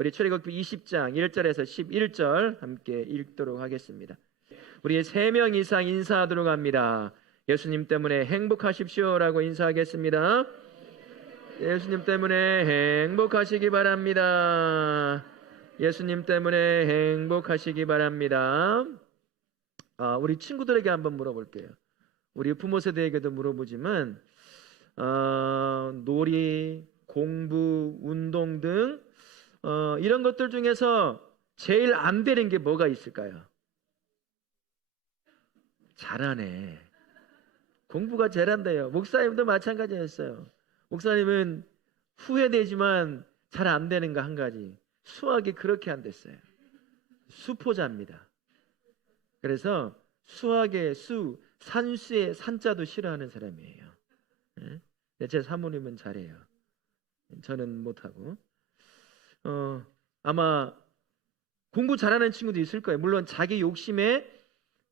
우리 출애굽기 20장 1절에서 11절 함께 읽도록 하겠습니다. 우리 3명 이상 인사하도록 합니다. 예수님 때문에 행복하십시오라고 인사하겠습니다. 예수님 때문에 행복하시기 바랍니다. 예수님 때문에 행복하시기 바랍니다. 우리 친구들에게 한번 물어볼게요. 우리 부모 세대에게도 물어보지만 놀이, 공부, 운동 등 이런 것들 중에서 제일 안 되는 게 뭐가 있을까요? 잘하네. 공부가 제일 안 돼요. 목사님도 마찬가지였어요. 목사님은 후회되지만 잘 안 되는 거 한 가지. 수학이 그렇게 안 됐어요. 수포자입니다. 그래서 수학의 수, 산수의 산자도 싫어하는 사람이에요. 제 사모님은 잘해요. 저는 못하고. 아마 공부 잘하는 친구도 있을 거예요. 물론 자기 욕심에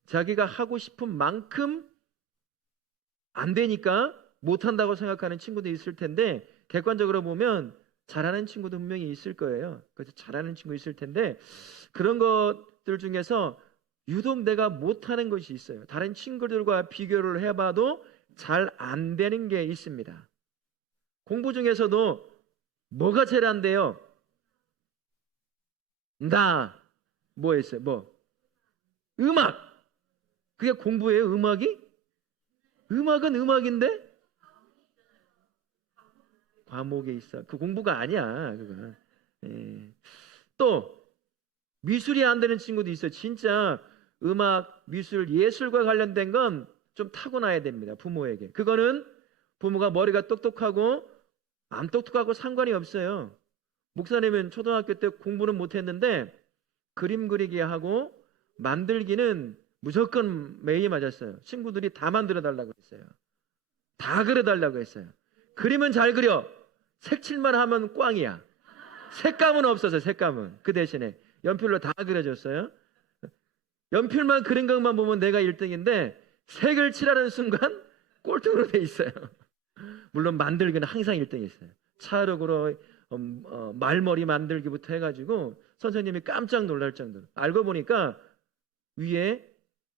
자기가 하고 싶은 만큼 안 되니까 못한다고 생각하는 친구도 있을 텐데, 객관적으로 보면 잘하는 친구도 분명히 있을 거예요. 그래서 잘하는 친구 있을 텐데, 그런 것들 중에서 유독 내가 못하는 것이 있어요. 다른 친구들과 비교를 해봐도 잘 안 되는 게 있습니다. 공부 중에서도 뭐가 제일 안 돼요? 뭐 했어요? 음악. 그게 공부예요, 음악이? 음악은 음악인데 과목에 있어. 그 공부가 아니야, 그건. 또 미술이 안 되는 친구도 있어요. 진짜 음악, 미술, 예술과 관련된 건 좀 타고나야 됩니다, 부모에게. 그거는 부모가 머리가 똑똑하고 안 똑똑하고 상관이 없어요. 목사님은 초등학교 때 공부는 못했는데 그림 그리기 하고 만들기는 무조건 매일 맞았어요. 친구들이 다 만들어 달라고 했어요. 다 그려 달라고 했어요. 그림은 잘 그려. 색칠만 하면 꽝이야. 색감은 없어서, 색감은. 그 대신에 연필로 다 그려줬어요. 연필만 그린 것만 보면 내가 1등인데 색을 칠하는 순간 꼴등으로 돼 있어요. 물론 만들기는 항상 1등이었어요. 차력으로 말머리 만들기부터 해가지고 선생님이 깜짝 놀랄 정도로. 알고 보니까 위에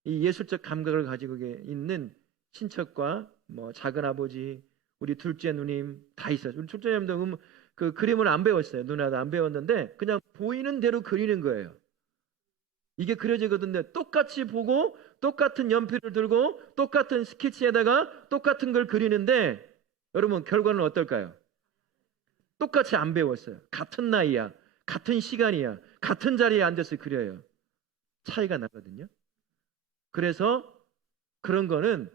이 예술적 감각을 가지고 있는 친척과 작은 아버지, 우리 둘째 누님 다 있어요. 우리 둘째 누님도 그 그림을 안 배웠어요. 누나도 안 배웠는데 그냥 보이는 대로 그리는 거예요. 이게 그려지거든요. 똑같이 보고 똑같은 연필을 들고 똑같은 스케치에다가 똑같은 걸 그리는데 여러분 결과는 어떨까요? 똑같이 안 배웠어요. 같은 나이야, 같은 시간이야, 같은 자리에 앉아서 그려요. 차이가 나거든요. 그래서 그런 거는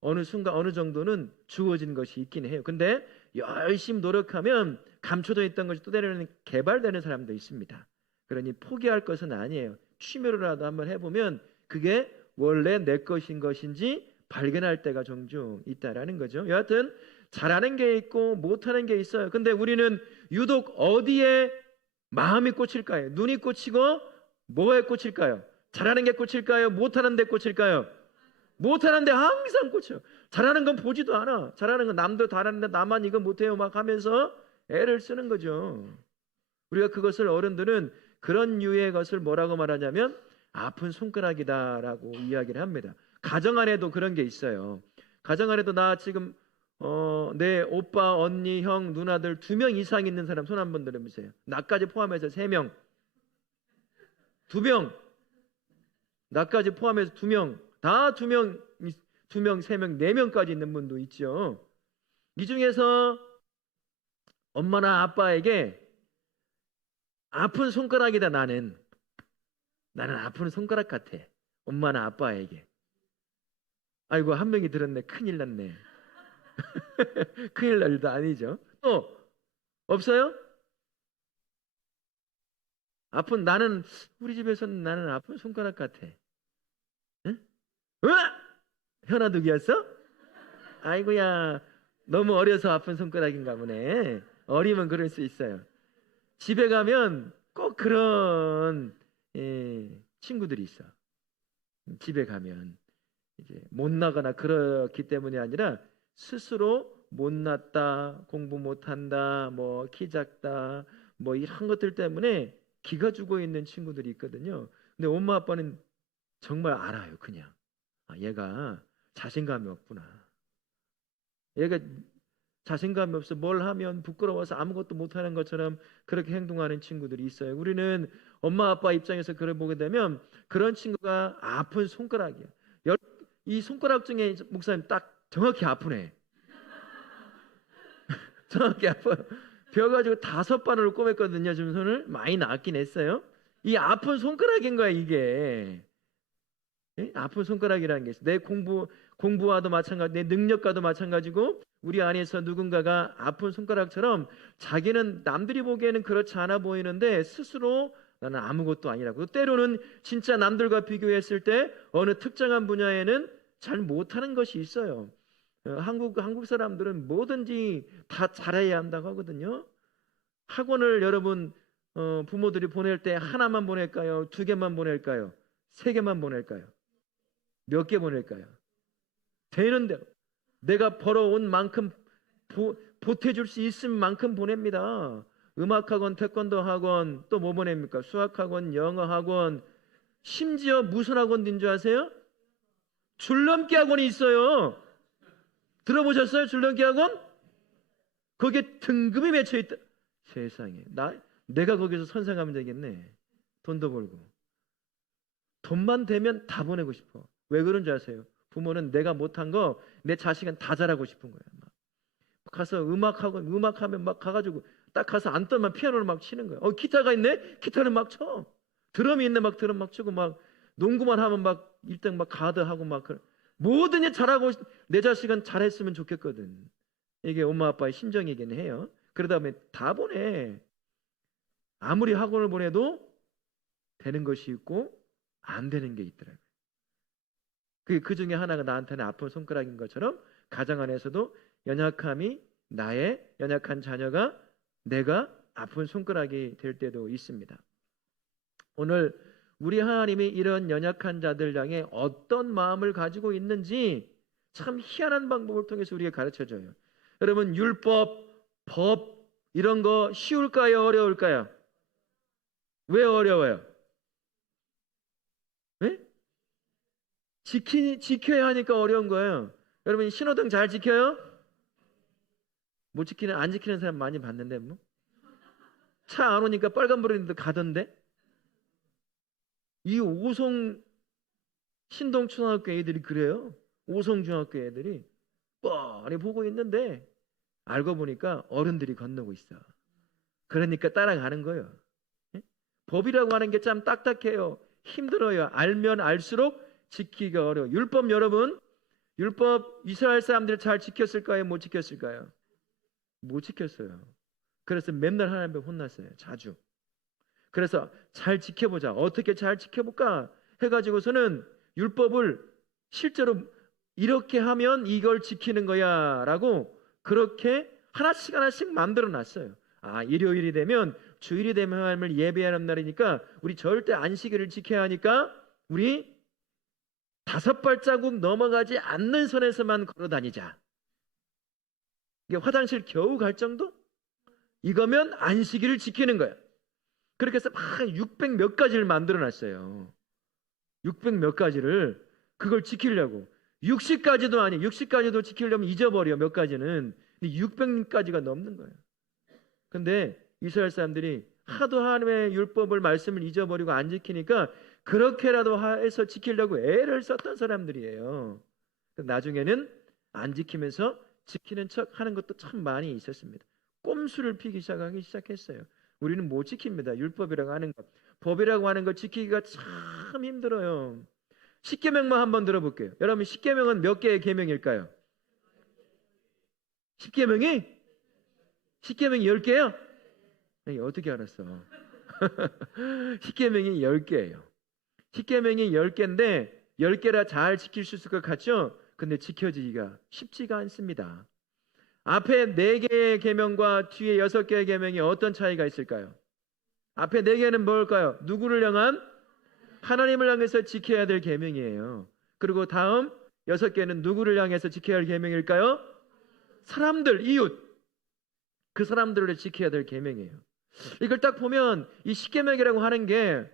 어느 순간 어느 정도는 주어진 것이 있긴 해요. 근데 열심히 노력하면 감춰져 있던 것이 또 때로는 개발되는 사람도 있습니다. 그러니 포기할 것은 아니에요. 취미로라도 한번 해보면 그게 원래 내 것인 것인지 발견할 때가 종종 있다라는 거죠. 여하튼 잘하는 게 있고 못하는 게 있어요. 근데 우리는 유독 어디에 마음이 꽂힐까요? 눈이 꽂히고 뭐에 꽂힐까요? 잘하는 게 꽂힐까요? 못하는 데 꽂힐까요? 못하는 데 항상 꽂혀. 잘하는 건 보지도 않아. 잘하는 건 남도 잘하는데 나만 이거 못해요 막 하면서 애를 쓰는 거죠. 우리가 그것을 어른들은 그런 유의 것을 뭐라고 말하냐면 아픈 손가락이다라고 이야기를 합니다. 가정 안에도 그런 게 있어요. 가정 안에도 나 지금 내 오빠, 언니, 형, 누나들 2명 이상 있는 사람 손 한번 들어보세요. 나까지 포함해서 3명, 2명, 나까지 포함해서 2명, 다 2명, 3명, 4명까지 있는 분도 있죠. 이 중에서 엄마나 아빠에게 아픈 손가락이다. 나는 아픈 손가락 같아. 엄마나 아빠에게. 아이고 한 명이 들었네. 큰일 났네. 큰일 날 일도 아니죠. 또 없어요? 나는 우리 집에서는 나는 아픈 손가락 같아. 응? 현아둑이었어? 아이고야 너무 어려서 아픈 손가락인가 보네. 어리면 그럴 수 있어요. 집에 가면 꼭 그런 친구들이 있어. 집에 가면 이제 못나거나 그렇기 때문이 아니라 스스로 못났다, 공부 못한다, 키 작다, 뭐 이런 것들 때문에 기가 죽어 있는 친구들이 있거든요. 근데 엄마 아빠는 정말 알아요. 그냥 얘가 자신감이 없구나. 얘가 자신감이 없어 뭘 하면 부끄러워서 아무것도 못하는 것처럼 그렇게 행동하는 친구들이 있어요. 우리는 엄마 아빠 입장에서 그걸 보게 되면 그런 친구가 아픈 손가락이에요. 이 손가락 중에 목사님 딱 정확히 아프네. 정확히 아파요. 벼가지고 5바늘을 꿰맸거든요. 지금 손을 많이 낫긴 했어요. 이 아픈 손가락인 거야 이게. 아픈 손가락이라는 게 있어요. 내 공부와도 마찬가지, 내 능력과도 마찬가지고 우리 안에서 누군가가 아픈 손가락처럼 자기는 남들이 보기에는 그렇지 않아 보이는데 스스로 나는 아무것도 아니라고. 때로는 진짜 남들과 비교했을 때 어느 특정한 분야에는 잘 못하는 것이 있어요. 한국 사람들은 뭐든지 다 잘해야 한다고 하거든요. 학원을 여러분 부모들이 보낼 때 하나만 보낼까요? 2개만 보낼까요? 3개만 보낼까요? 몇 개 보낼까요? 되는 대로 내가 벌어온 만큼 보태줄 수 있을 만큼 보냅니다. 음악학원, 태권도 학원, 또 뭐 보냅니까? 수학학원, 영어학원, 심지어 무슨 학원인 줄 아세요? 줄넘기 학원이 있어요. 들어보셨어요? 줄넘기 학원? 거기에 등급이 맺혀 있다. 세상에, 내가 거기서 선생하면 되겠네. 돈도 벌고. 돈만 되면 다 보내고 싶어. 왜 그런 줄 아세요? 부모는 내가 못한 거 내 자식은 다 잘하고 싶은 거야. 막 가서 음악학원, 음악하면 막 가가지고 딱 가서 앉더만 피아노를 막 치는 거야. 기타가 있네? 기타를 막 쳐. 드럼이 있네? 막 드럼 막 치고 막 농구만 하면 막 1등 막 가드하고 막 뭐든지 잘하고 내 자식은 잘했으면 좋겠거든. 이게 엄마 아빠의 심정이긴 해요. 그러다 보면 다 보내. 아무리 학원을 보내도 되는 것이 있고 안 되는 게 있더라고요. 그 중에 하나가 나한테는 아픈 손가락인 것처럼 가정 안에서도 연약함이 나의 연약한 자녀가 내가 아픈 손가락이 될 때도 있습니다. 오늘 우리 하나님이 이런 연약한 자들 향해 어떤 마음을 가지고 있는지 참 희한한 방법을 통해서 우리에게 가르쳐줘요. 여러분, 율법, 법 이런 거 쉬울까요? 어려울까요? 왜 어려워요? 네? 지켜야 하니까 어려운 거예요. 여러분, 신호등 잘 지켜요? 안 지키는 사람 많이 봤는데 뭐? 차 안 오니까 빨간불인데 가던데? 이 오송 신동초등학교 애들이 그래요. 오송중학교 애들이 뻔히 보고 있는데 알고 보니까 어른들이 건너고 있어. 그러니까 따라가는 거예요. 법이라고 하는 게 참 딱딱해요. 힘들어요. 알면 알수록 지키기가 어려워요. 율법 여러분, 율법 이스라엘 사람들 잘 지켰을까요? 못 지켰을까요? 못 지켰어요. 그래서 맨날 하나님 앞에 혼났어요. 자주. 그래서 잘 지켜보자. 어떻게 잘 지켜볼까? 해가지고서는 율법을 실제로 이렇게 하면 이걸 지키는 거야 라고 그렇게 하나씩 만들어 놨어요. 일요일이 되면 주일이 되면 하나님을 예배하는 날이니까 우리 절대 안식일을 지켜야 하니까 우리 5발자국 넘어가지 않는 선에서만 걸어 다니자. 이게 화장실 겨우 갈 정도? 이거면 안식일을 지키는 거야. 그렇게 해서 막 600 몇 가지를 만들어 놨어요. 600 몇 가지를 그걸 지키려고. 60가지도 아니, 60가지도 지키려면 잊어버려. 몇 가지는. 600가지가 넘는 거예요. 근데 이스라엘 사람들이 하도 하나님의 율법을 말씀을 잊어버리고 안 지키니까 그렇게라도 해서 지키려고 애를 썼던 사람들이에요. 나중에는 안 지키면서 지키는 척 하는 것도 참 많이 있었습니다. 꼼수를 피기 시작했어요. 우리는 못 지킵니다. 율법이라고 하는 것, 법이라고 하는 걸 지키기가 참 힘들어요. 십계명만 한번 들어볼게요. 여러분, 십계명은 몇 개의 계명일까요? 십계명이 10개요? 어떻게 알았어? 십계명이 10개예요. 십계명이 10개인데 10개라 잘 지킬 수 있을 것 같죠? 근데 지켜지기가 쉽지가 않습니다. 앞에 4개의 계명과 뒤에 6개의 계명이 어떤 차이가 있을까요? 앞에 4개는 뭘까요? 누구를 향한? 하나님을 향해서 지켜야 될 계명이에요. 그리고 다음 6개는 누구를 향해서 지켜야 할 계명일까요? 사람들, 이웃. 그 사람들을 지켜야 될 계명이에요. 이걸 딱 보면 이 십계명이라고 하는 게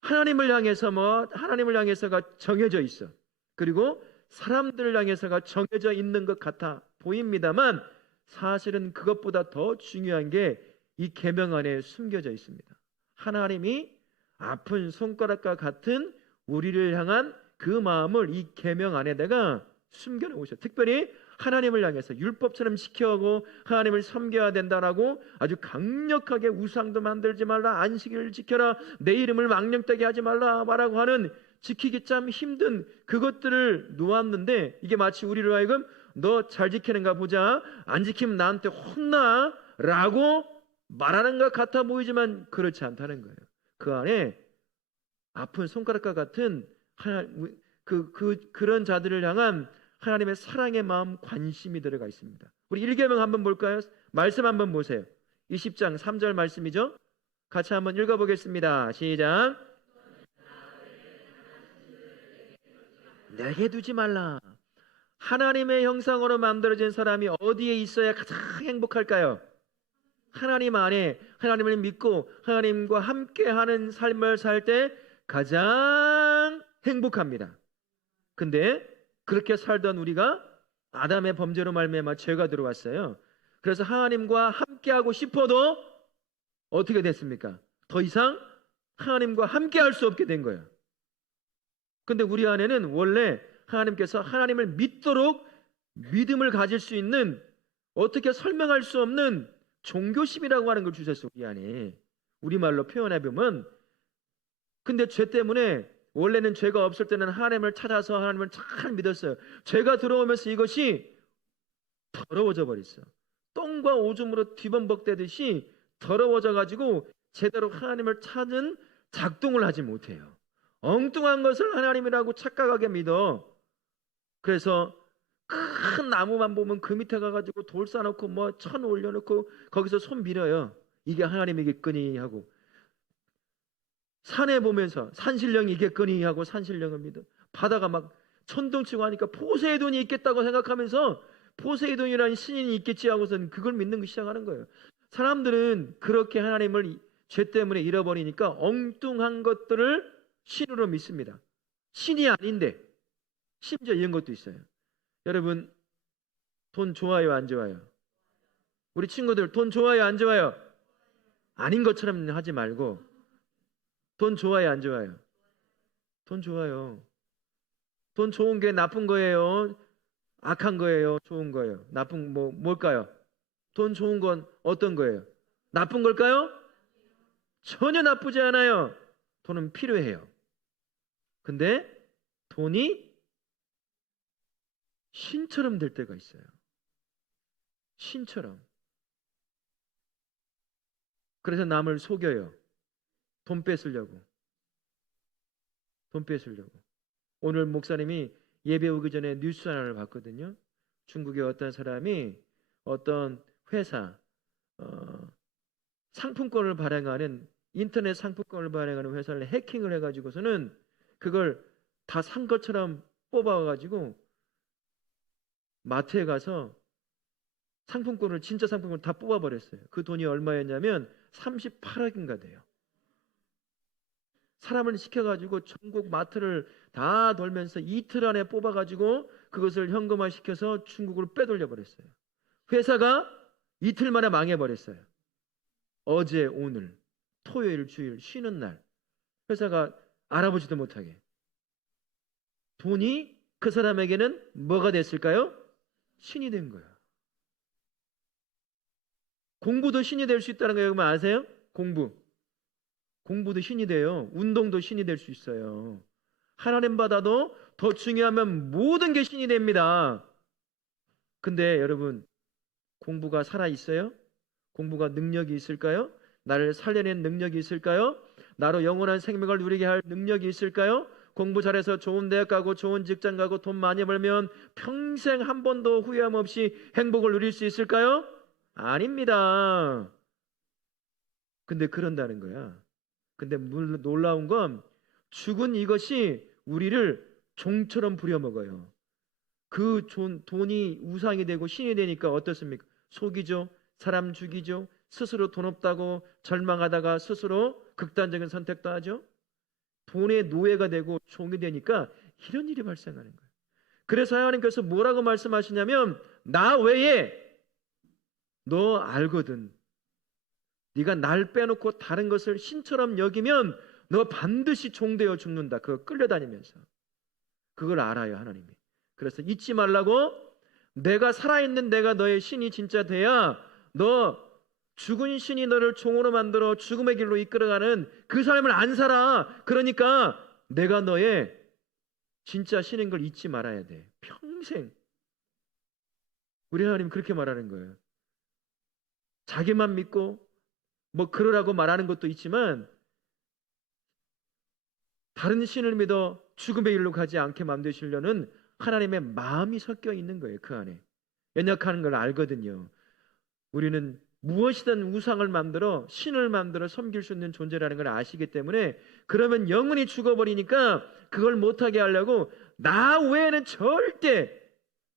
하나님을 향해서가 정해져 있어. 그리고 사람들을 향해서가 정해져 있는 것 같아 보입니다만 사실은 그것보다 더 중요한 게 이 계명 안에 숨겨져 있습니다. 하나님이 아픈 손가락과 같은 우리를 향한 그 마음을 이 계명 안에다가 숨겨 놓으셔. 특별히 하나님을 향해서 율법처럼 지켜하고 하나님을 섬겨야 된다라고 아주 강력하게 우상도 만들지 말라, 안식일을 지켜라, 내 이름을 망령되게 하지 말라 말하고 하는 지키기 참 힘든 그것들을 놓았는데 이게 마치 우리로 하여금 너 잘 지키는가 보자, 안 지키면 나한테 혼나 라고 말하는 것 같아 보이지만 그렇지 않다는 거예요. 그 안에 아픈 손가락과 같은 그런 자들을 향한 하나님의 사랑의 마음, 관심이 들어가 있습니다. 우리 1계명 한번 볼까요? 말씀 한번 보세요. 20장 3절 말씀이죠. 같이 한번 읽어보겠습니다. 시작. 내게 두지 말라. 하나님의 형상으로 만들어진 사람이 어디에 있어야 가장 행복할까요? 하나님 안에, 하나님을 믿고 하나님과 함께하는 삶을 살 때 가장 행복합니다. 근데 그렇게 살던 우리가 아담의 범죄로 말미암아 죄가 들어왔어요. 그래서 하나님과 함께하고 싶어도 어떻게 됐습니까? 더 이상 하나님과 함께할 수 없게 된 거예요. 근데 우리 안에는 원래 하나님께서 하나님을 믿도록 믿음을 가질 수 있는 어떻게 설명할 수 없는 종교심이라고 하는 걸 주셨어요. 우리 안에. 우리말로 표현해보면, 근데 죄 때문에 원래는 죄가 없을 때는 하나님을 찾아서 하나님을 잘 믿었어요. 죄가 들어오면서 이것이 더러워져 버렸어요. 똥과 오줌으로 뒤범벅대듯이 더러워져 가지고 제대로 하나님을 찾은 작동을 하지 못해요. 엉뚱한 것을 하나님이라고 착각하게 믿어. 그래서 큰 나무만 보면 그 밑에 가가지고 돌 쌓아놓고 뭐 천 올려놓고 거기서 손 밀어요. 이게 하나님이겠거니 하고, 산에 보면서 산신령이 있겠거니 하고 산신령을 믿어. 바다가 막 천둥치고 하니까 포세이돈이 있겠다고 생각하면서 포세이돈이라는 신인이 있겠지 하고서는 그걸 믿는 거 시작하는 거예요. 사람들은 그렇게 하나님을 죄 때문에 잃어버리니까 엉뚱한 것들을 신으로 믿습니다. 신이 아닌데. 심지어 이런 것도 있어요. 여러분, 돈 좋아요, 안 좋아요? 우리 친구들 돈 좋아요, 안 좋아요? 아닌 것처럼 하지 말고 돈 좋아요, 안 좋아요? 돈 좋아요. 돈 좋은 게 나쁜 거예요? 악한 거예요? 좋은 거예요? 나쁜 뭘까요? 돈 좋은 건 어떤 거예요? 나쁜 걸까요? 전혀 나쁘지 않아요. 돈은 필요해요. 근데 돈이 신처럼 될 때가 있어요. 신처럼. 그래서 남을 속여요. 돈 뺏으려고. 오늘 목사님이 예배 오기 전에 뉴스 하나를 봤거든요. 중국의 어떤 사람이 어떤 회사 상품권을 발행하는, 인터넷 상품권을 발행하는 회사를 해킹을 해가지고서는 그걸 다 산 것처럼 뽑아가지고 마트에 가서 상품권을, 진짜 상품권을 다 뽑아버렸어요. 그 돈이 얼마였냐면 38억인가 돼요. 사람을 시켜가지고 전국 마트를 다 돌면서 이틀 안에 뽑아가지고 그것을 현금화 시켜서 중국으로 빼돌려 버렸어요. 회사가 이틀 만에 망해버렸어요. 어제, 오늘, 토요일, 주일, 쉬는 날 회사가 알아보지도 못하게. 돈이 그 사람에게는 뭐가 됐을까요? 신이 된 거야. 공부도 신이 될 수 있다는 거 여러분 아세요? 공부도 신이 돼요. 운동도 신이 될 수 있어요. 하나님보다도 더 중요하면 모든 게 신이 됩니다. 근데 여러분, 공부가 살아있어요? 공부가 능력이 있을까요? 나를 살려낸 능력이 있을까요? 나로 영원한 생명을 누리게 할 능력이 있을까요? 공부 잘해서 좋은 대학 가고 좋은 직장 가고 돈 많이 벌면 평생 한 번도 후회함 없이 행복을 누릴 수 있을까요? 아닙니다. 근데 그런다는 거야. 근데 놀라운 건 죽은 이것이 우리를 종처럼 부려먹어요. 그 돈이 우상이 되고 신이 되니까 어떻습니까? 속이죠. 사람 죽이죠. 스스로 돈 없다고 절망하다가 스스로 극단적인 선택도 하죠. 돈의 노예가 되고 종이 되니까 이런 일이 발생하는 거예요. 그래서 하나님께서 뭐라고 말씀하시냐면 나 외에 너 알거든. 네가 날 빼놓고 다른 것을 신처럼 여기면 너 반드시 종되어 죽는다. 그거 끌려다니면서. 그걸 알아요, 하나님이. 그래서 잊지 말라고, 내가 살아있는 내가 너의 신이 진짜 돼야 너 죽은 신이 너를 종으로 만들어 죽음의 길로 이끌어가는 그 삶을 안 살아. 그러니까 내가 너의 진짜 신인 걸 잊지 말아야 돼. 평생. 우리 하나님 그렇게 말하는 거예요. 자기만 믿고 뭐 그러라고 말하는 것도 있지만 다른 신을 믿어 죽음의 일로 가지 않게 만드시려는 하나님의 마음이 섞여 있는 거예요. 그 안에 연약하는 걸 알거든요. 우리는 무엇이든 우상을 만들어 신을 만들어 섬길 수 있는 존재라는 걸 아시기 때문에, 그러면 영혼이 죽어버리니까 그걸 못하게 하려고 나 외에는 절대,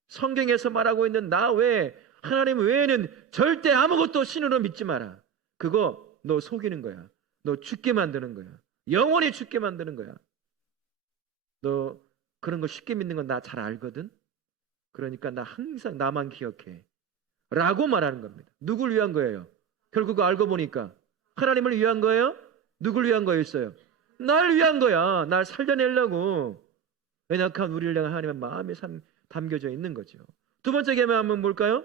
성경에서 말하고 있는 나 외에, 하나님 외에는 절대 아무것도 신으로 믿지 마라. 그거 너 속이는 거야. 너 죽게 만드는 거야. 영원히 죽게 만드는 거야. 너 그런 거 쉽게 믿는 건 나 잘 알거든. 그러니까 나 항상 나만 기억해 라고 말하는 겁니다. 누굴 위한 거예요? 결국 알고 보니까 하나님을 위한 거예요? 누굴 위한 거였어요? 날 위한 거야. 날 살려내려고. 연약한 우리를 향한 하나님의 마음이 담겨져 있는 거죠. 두 번째 계명은 뭘까요?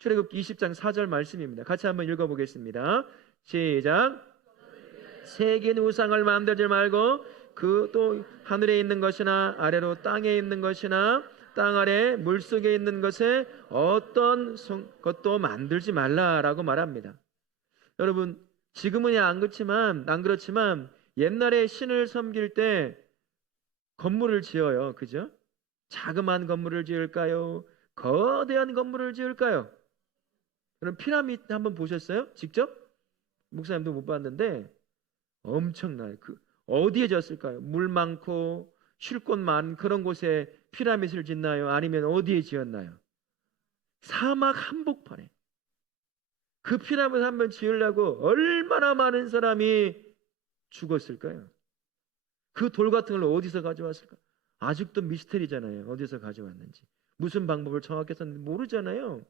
출애굽기 20장 4절 말씀입니다. 같이 한번 읽어보겠습니다. 시작. 새긴 우상을 만들지 말고 그 또 하늘에 있는 것이나 아래로 땅에 있는 것이나 땅 아래 물속에 있는 것에 어떤 것도 만들지 말라라고 말합니다. 여러분, 지금은 안 그렇지만 옛날에 신을 섬길 때 건물을 지어요. 그죠? 자그마한 건물을 지을까요? 거대한 건물을 지을까요? 그럼 피라미드 한번 보셨어요? 직접? 목사님도 못 봤는데 엄청나요. 어디에 지었을까요? 물 많고 쉴 곳 많은 그런 곳에 피라미드를 짓나요? 아니면 어디에 지었나요? 사막 한복판에. 그 피라미드 한번 지으려고 얼마나 많은 사람이 죽었을까요? 그 돌 같은 걸 어디서 가져왔을까? 아직도 미스터리잖아요. 어디서 가져왔는지. 무슨 방법을 정확히 썼는지 모르잖아요.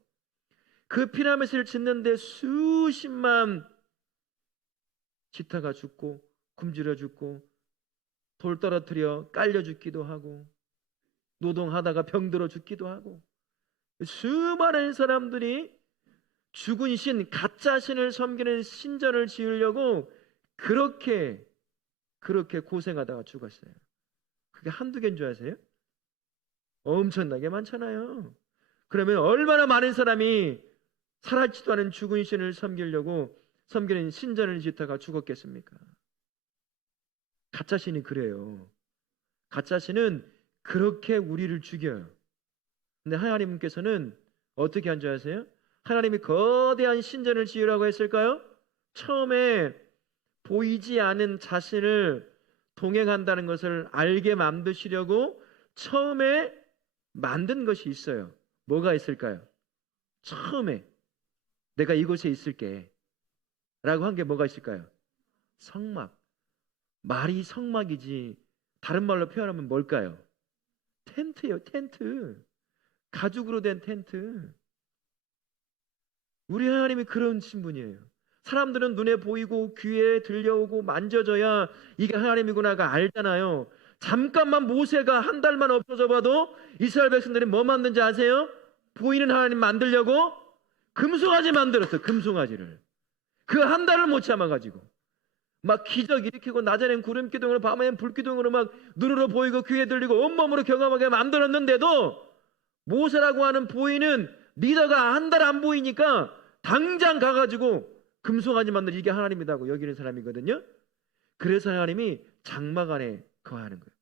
그 피라미드를 짓는데 수십만 지타가 죽고 굶주려 죽고 돌 떨어뜨려 깔려 죽기도 하고 노동하다가 병들어 죽기도 하고, 수많은 사람들이 죽은 신, 가짜 신을 섬기는 신전을 지으려고 그렇게 고생하다가 죽었어요. 그게 한두 개인 줄 아세요? 엄청나게 많잖아요. 그러면 얼마나 많은 사람이 살아있지도 않은 죽은 신을 섬기려고 섬기는 신전을 짓다가 죽었겠습니까? 가짜 신이 그래요. 가짜 신은 그렇게 우리를 죽여요. 근데 하나님께서는 어떻게 한 줄 아세요? 하나님이 거대한 신전을 지으라고 했을까요? 처음에 보이지 않은 자신을 동행한다는 것을 알게 만드시려고 처음에 만든 것이 있어요. 뭐가 있을까요? 처음에 내가 이곳에 있을게 라고 한 게 뭐가 있을까요? 성막. 말이 성막이지 다른 말로 표현하면 뭘까요? 텐트예요. 텐트. 가죽으로 된 텐트. 우리 하나님이 그런 신분이에요. 사람들은 눈에 보이고 귀에 들려오고 만져져야 이게 하나님이구나가 알잖아요. 잠깐만 모세가 한 달만 없어져 봐도 이스라엘 백성들이 뭐 만든지 아세요? 보이는 하나님 만들려고 금송아지 만들었어요. 금송아지를. 그 한 달을 못 참아가지고 막 기적 일으키고, 낮에는 구름 기둥으로 밤에는 불 기둥으로 막 눈으로 보이고 귀에 들리고 온몸으로 경험하게 만들었는데도 모세라고 하는 보이는 리더가 한 달 안 보이니까 당장 가가지고 금송아지 만들, 이게 하나님이라고 여기는 사람이거든요. 그래서 하나님이 장막 안에 거하는 거예요.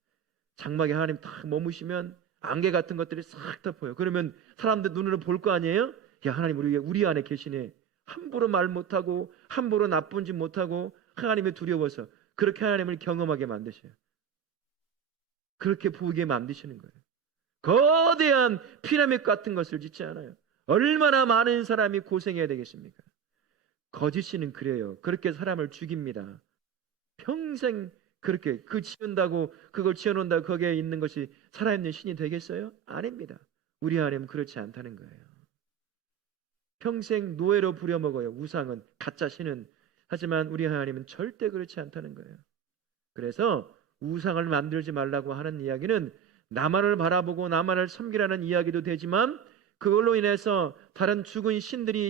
장막에 하나님 딱 머무시면 안개 같은 것들이 싹 덮어요. 그러면 사람들 눈으로 볼 거 아니에요? 야, 하나님 우리 안에 계시네. 함부로 말 못하고 함부로 나쁜 짓 못하고 하나님이 두려워서 그렇게 하나님을 경험하게 만드셔요. 그렇게 보이게 만드시는 거예요. 거대한 피라미드 같은 것을 짓지 않아요. 얼마나 많은 사람이 고생해야 되겠습니까? 거짓신은 그래요. 그렇게 사람을 죽입니다. 평생 그렇게 지은다고 그걸 지어놓는다고 거기에 있는 것이 살아있는 신이 되겠어요? 아닙니다. 우리 하나님은 그렇지 않다는 거예요. 평생 노예로 부려먹어요. 우상은, 가짜 신은. 하지만 우리 하나님은 절대 그렇지 않다는 거예요. 그래서 우상을 만들지 말라고 하는 이야기는 나만을 바라보고 나만을 섬기라는 이야기도 되지만, 그걸로 인해서 다른 죽은 신들이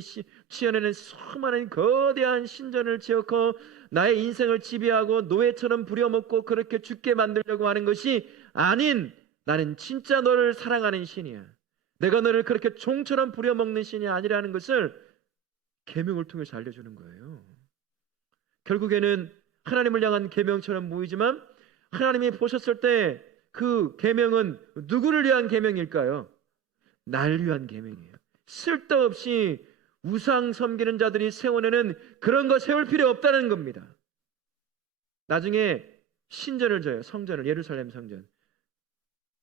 지어내는 수많은 거대한 신전을 지어서 나의 인생을 지배하고 노예처럼 부려먹고 그렇게 죽게 만들려고 하는 것이 아닌, 나는 진짜 너를 사랑하는 신이야, 내가 너를 그렇게 종처럼 부려먹는 신이 아니라는 것을 계명을 통해서 알려주는 거예요. 결국에는 하나님을 향한 계명처럼 보이지만 하나님이 보셨을 때 그 계명은 누구를 위한 계명일까요? 날 위한 계명이에요. 쓸데없이 우상 섬기는 자들이 세워내는 그런 거 세울 필요 없다는 겁니다. 나중에 신전을 져요. 성전을, 예루살렘 성전.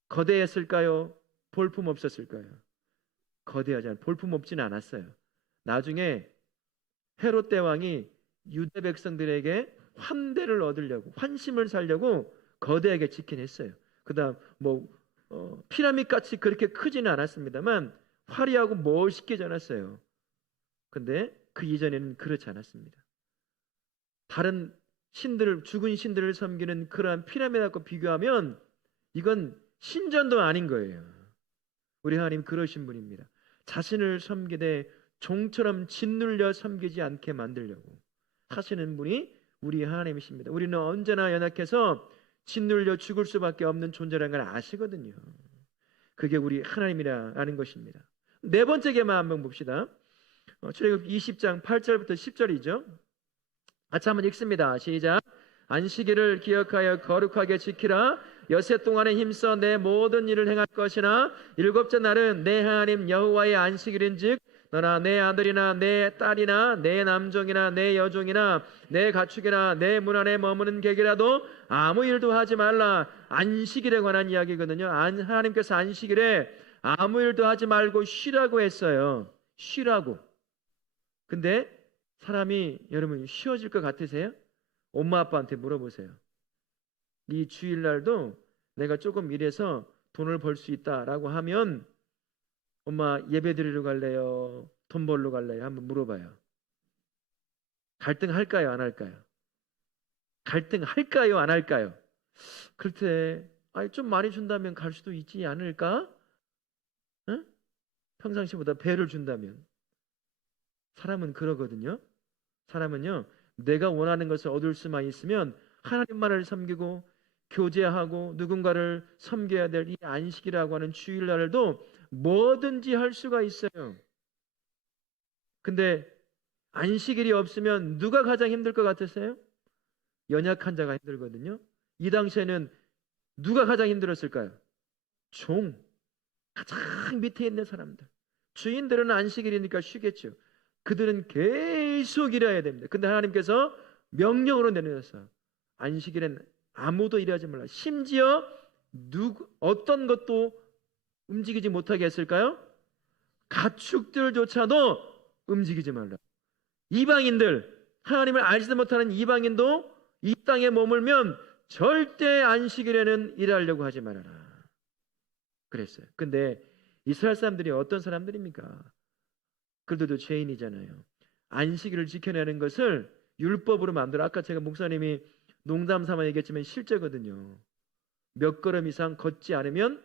거대했을까요? 볼품 없었을까요? 거대하지 않아요. 볼품 없지는 않았어요. 나중에 헤롯 대왕이 유대 백성들에게 환대를 얻으려고, 환심을 살려고 거대하게 짓긴 했어요. 그 다음 피라미드 같이 그렇게 크지는 않았습니다만 화려하고 멋있게 지어놨어요. 근데 그 이전에는 그렇지 않았습니다. 다른 신들을, 죽은 신들을 섬기는 그러한 피라미드하고 비교하면 이건 신전도 아닌 거예요. 우리 하나님 그러신 분입니다. 자신을 섬기되 종처럼 짓눌려 섬기지 않게 만들려고 하시는 분이 우리 하나님이십니다. 우리는 언제나 연약해서 짓눌려 죽을 수밖에 없는 존재라는 걸 아시거든요. 그게 우리 하나님이라는 것입니다. 네 번째 계명 한번 봅시다. 출애굽 20장 8절부터 10절이죠. 같이 한번 읽습니다. 시작. 안식일을 기억하여 거룩하게 지키라. 엿새 동안에 힘써 내 모든 일을 행할 것이나 일곱째 날은 내 하나님 여호와의 안식일인즉 너나 내 아들이나 내 딸이나 내 남종이나 내 여종이나 내 가축이나 내 문 안에 머무는 객이라도 아무 일도 하지 말라. 안식일에 관한 이야기거든요. 하나님께서 안식일에 아무 일도 하지 말고 쉬라고 했어요. 쉬라고. 근데 사람이, 여러분, 쉬워질 것 같으세요? 엄마 아빠한테 물어보세요. 이 주일날도 내가 조금 일해서 돈을 벌 수 있다라고 하면 엄마 예배 드리러 갈래요? 돈 벌러 갈래요? 한번 물어봐요. 갈등할까요? 안 할까요? 갈등할까요? 안 할까요? 그럴 때 좀 많이 준다면 갈 수도 있지 않을까? 응? 평상시보다 배를 준다면. 사람은 그러거든요. 사람은요, 내가 원하는 것을 얻을 수만 있으면 하나님만을 섬기고 교제하고 누군가를 섬겨야 될 이 안식이라고 하는 주일날도 뭐든지 할 수가 있어요. 근데 안식일이 없으면 누가 가장 힘들 것 같으세요? 연약한 자가 힘들거든요. 이 당시에는 누가 가장 힘들었을까요? 가장 밑에 있는 사람들. 주인들은 안식일이니까 쉬겠죠. 그들은 계속 일해야 됩니다. 근데 하나님께서 명령으로 내려서 안식일엔 아무도 일하지 말라. 심지어 어떤 것도 움직이지 못하게 했을까요? 가축들조차도 움직이지 말라. 이방인들, 하나님을 알지도 못하는 이방인도 이 땅에 머물면 절대 안식일에는 일하려고 하지 말아라. 그랬어요. 근데 이스라엘 사람들이 어떤 사람들입니까? 그들도 죄인이잖아요. 안식일을 지켜내는 것을 율법으로 만들어, 아까 제가 목사님이 농담 삼아 얘기했지만 실제거든요. 몇 걸음 이상 걷지 않으면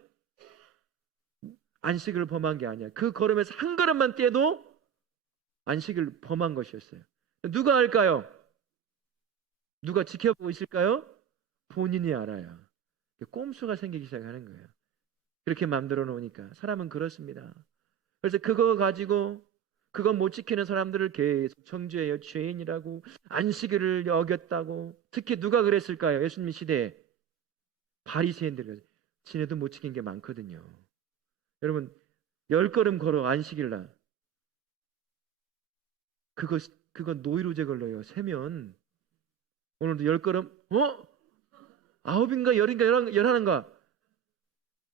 안식을 범한 게 아니야. 그 걸음에서 한 걸음만 떼도 안식을 범한 것이었어요. 누가 알까요? 누가 지켜보고 있을까요? 본인이 알아요. 꼼수가 생기기 시작하는 거예요. 그렇게 만들어 놓으니까. 사람은 그렇습니다. 그래서 그거 가지고 그거 못 지키는 사람들을 계속 정죄해요. 죄인이라고, 안식일을 어겼다고. 특히 누가 그랬을까요? 예수님 시대에 바리새인들, 지네도 못 지킨 게 많거든요. 여러분, 10걸음 걸어 안식일 날. 그거 노이로제 걸려요. 세면. 오늘도 10걸음, 9인가 10인가 11인가.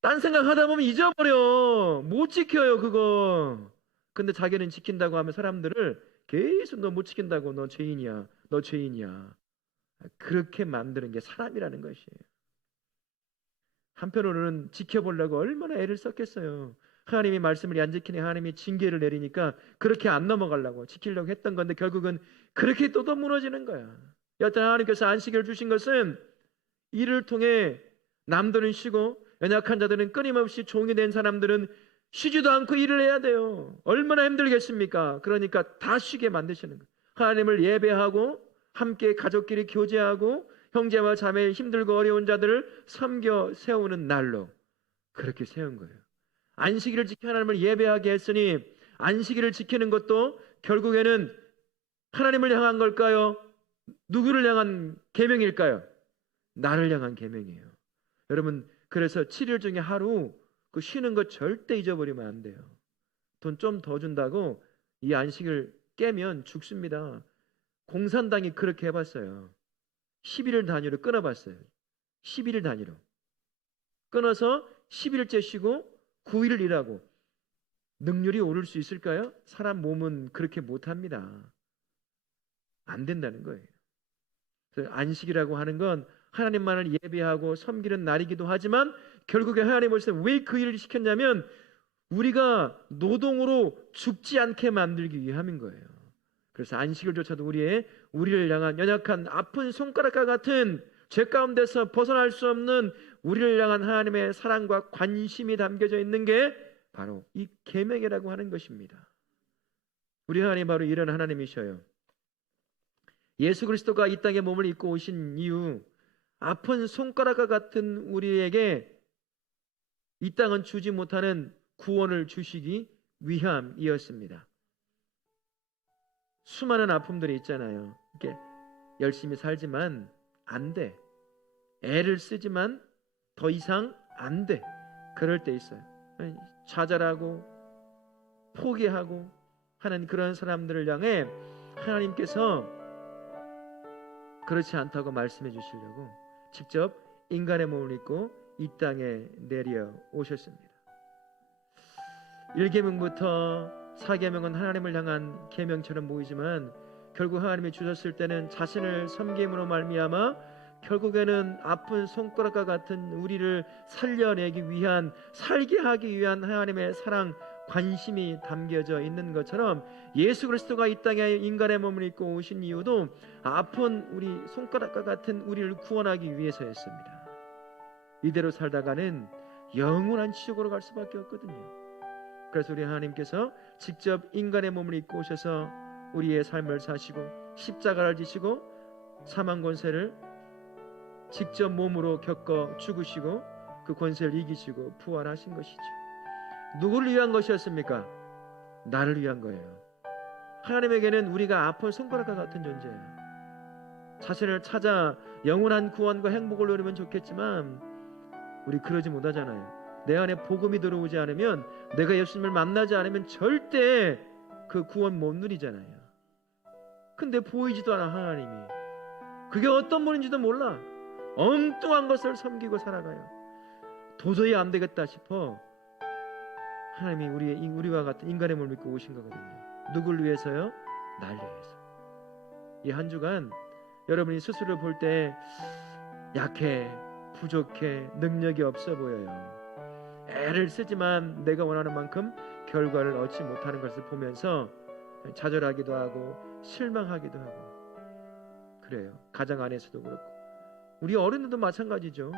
딴 생각 하다 보면 잊어버려. 못 지켜요, 그거. 근데 자기는 지킨다고 하면 사람들을 계속 너 못 지킨다고, 너 죄인이야, 너 죄인이야, 그렇게 만드는 게 사람이라는 것이에요. 한편으로는 지켜보려고 얼마나 애를 썼겠어요. 하나님이 말씀을 안 지키니 하나님이 징계를 내리니까 그렇게 안 넘어가려고 지키려고 했던 건데 결국은 그렇게 또 무너지는 거야. 여튼 하나님께서 안식일을 주신 것은 이를 통해 남들은 쉬고 연약한 자들은 끊임없이 종이 된 사람들은 쉬지도 않고 일을 해야 돼요. 얼마나 힘들겠습니까? 그러니까 다 쉬게 만드시는 거예요. 하나님을 예배하고 함께 가족끼리 교제하고 형제와 자매, 힘들고 어려운 자들을 섬겨 세우는 날로 그렇게 세운 거예요. 안식일을 지켜 하나님을 예배하게 했으니 안식일을 지키는 것도 결국에는 하나님을 향한 걸까요? 누구를 향한 계명일까요? 나를 향한 계명이에요. 여러분, 그래서 7일 중에 하루 그 쉬는 거 절대 잊어버리면 안 돼요. 돈 좀 더 준다고 이 안식을 깨면 죽습니다. 공산당이 그렇게 해봤어요. 11일 단위로 끊어봤어요. 11일 단위로 끊어서 11일째 쉬고 9일을 일하고. 능률이 오를 수 있을까요? 사람 몸은 그렇게 못합니다. 안 된다는 거예요. 그래서 안식이라고 하는 건 하나님만을 예배하고 섬기는 날이기도 하지만 결국에 하나님께서 왜 그 일을 시켰냐면 우리가 노동으로 죽지 않게 만들기 위함인 거예요. 그래서 안식일조차도 우리를 향한 연약한 아픈 손가락과 같은 죄 가운데서 벗어날 수 없는 우리를 향한 하나님의 사랑과 관심이 담겨져 있는 게 바로 이 계명이라고 하는 것입니다. 우리 하나님 바로 이런 하나님이셔요. 예수 그리스도가 이 땅에 몸을 입고 오신 이유, 아픈 손가락과 같은 우리에게 이 땅은 주지 못하는 구원을 주시기 위함이었습니다. 수많은 아픔들이 있잖아요. 이렇게 열심히 살지만 안 돼. 애를 쓰지만 더 이상 안 돼. 그럴 때 있어요. 좌절하고 포기하고 하는 그런 사람들을 향해 하나님께서 그렇지 않다고 말씀해 주시려고 직접 인간의 몸을 입고 이 땅에 내려오셨습니다. 1계명부터 4계명은 하나님을 향한 계명처럼 보이지만 결국 하나님이 주셨을 때는 자신을 섬김으로 말미암아 결국에는 아픈 손가락과 같은 우리를 살려내기 위한, 살게 하기 위한 하나님의 사랑, 관심이 담겨져 있는 것처럼 예수 그리스도가 이 땅에 인간의 몸을 입고 오신 이유도 아픈 우리 손가락과 같은 우리를 구원하기 위해서였습니다. 이대로 살다가는 영원한 지옥으로 갈 수밖에 없거든요. 그래서 우리 하나님께서 직접 인간의 몸을 입고 오셔서 우리의 삶을 사시고 십자가를 지시고 사망 권세를 직접 몸으로 겪어 죽으시고 그 권세를 이기시고 부활하신 것이죠. 누구를 위한 것이었습니까? 나를 위한 거예요. 하나님에게는 우리가 아픈 손가락과 같은 존재예요. 자신을 찾아 영원한 구원과 행복을 누리면 좋겠지만 우리 그러지 못하잖아요. 내 안에 복음이 들어오지 않으면, 내가 예수님을 만나지 않으면 절대 그 구원 못 누리잖아요. 근데 보이지도 않아 하나님이. 그게 어떤 분인지도 몰라. 엉뚱한 것을 섬기고 살아가요. 도저히 안 되겠다 싶어 하나님이 우리와 같은 인간의 몸을 믿고 오신 거거든요. 누굴 위해서요? 날 위해서. 이 한 주간 여러분이 스스로를 볼 때 약해, 부족해, 능력이 없어 보여요. 애를 쓰지만 내가 원하는 만큼 결과를 얻지 못하는 것을 보면서 좌절하기도 하고 실망하기도 하고 그래요. 가정 안에서도 그렇고 우리 어른들도 마찬가지죠.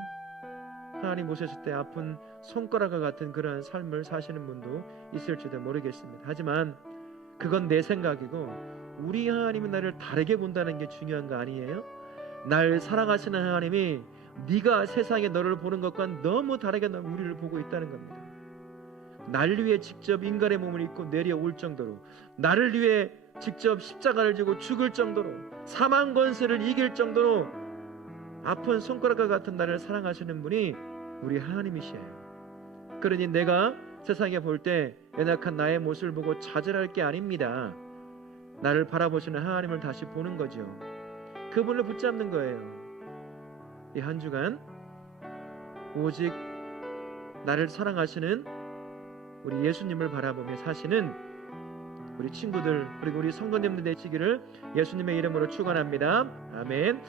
하나님 오셨을 때 아픈 손가락과 같은 그러한 삶을 사시는 분도 있을지도 모르겠습니다. 하지만 그건 내 생각이고 우리 하나님이 나를 다르게 본다는 게 중요한 거 아니에요? 날 사랑하시는 하나님이 네가 세상에 너를 보는 것과 너무 다르게 우리를 보고 있다는 겁니다. 날 위해 직접 인간의 몸을 입고 내려올 정도로, 나를 위해 직접 십자가를 지고 죽을 정도로, 사망 권세를 이길 정도로 아픈 손가락과 같은 나를 사랑하시는 분이 우리 하나님이시에요. 그러니 내가 세상에 볼 때 연약한 나의 모습을 보고 좌절할 게 아닙니다. 나를 바라보시는 하나님을 다시 보는 거죠. 그분을 붙잡는 거예요. 이 한 주간 오직 나를 사랑하시는 우리 예수님을 바라보며 사시는 우리 친구들 그리고 우리 성도님들 되시기를 예수님의 이름으로 축원합니다. 아멘.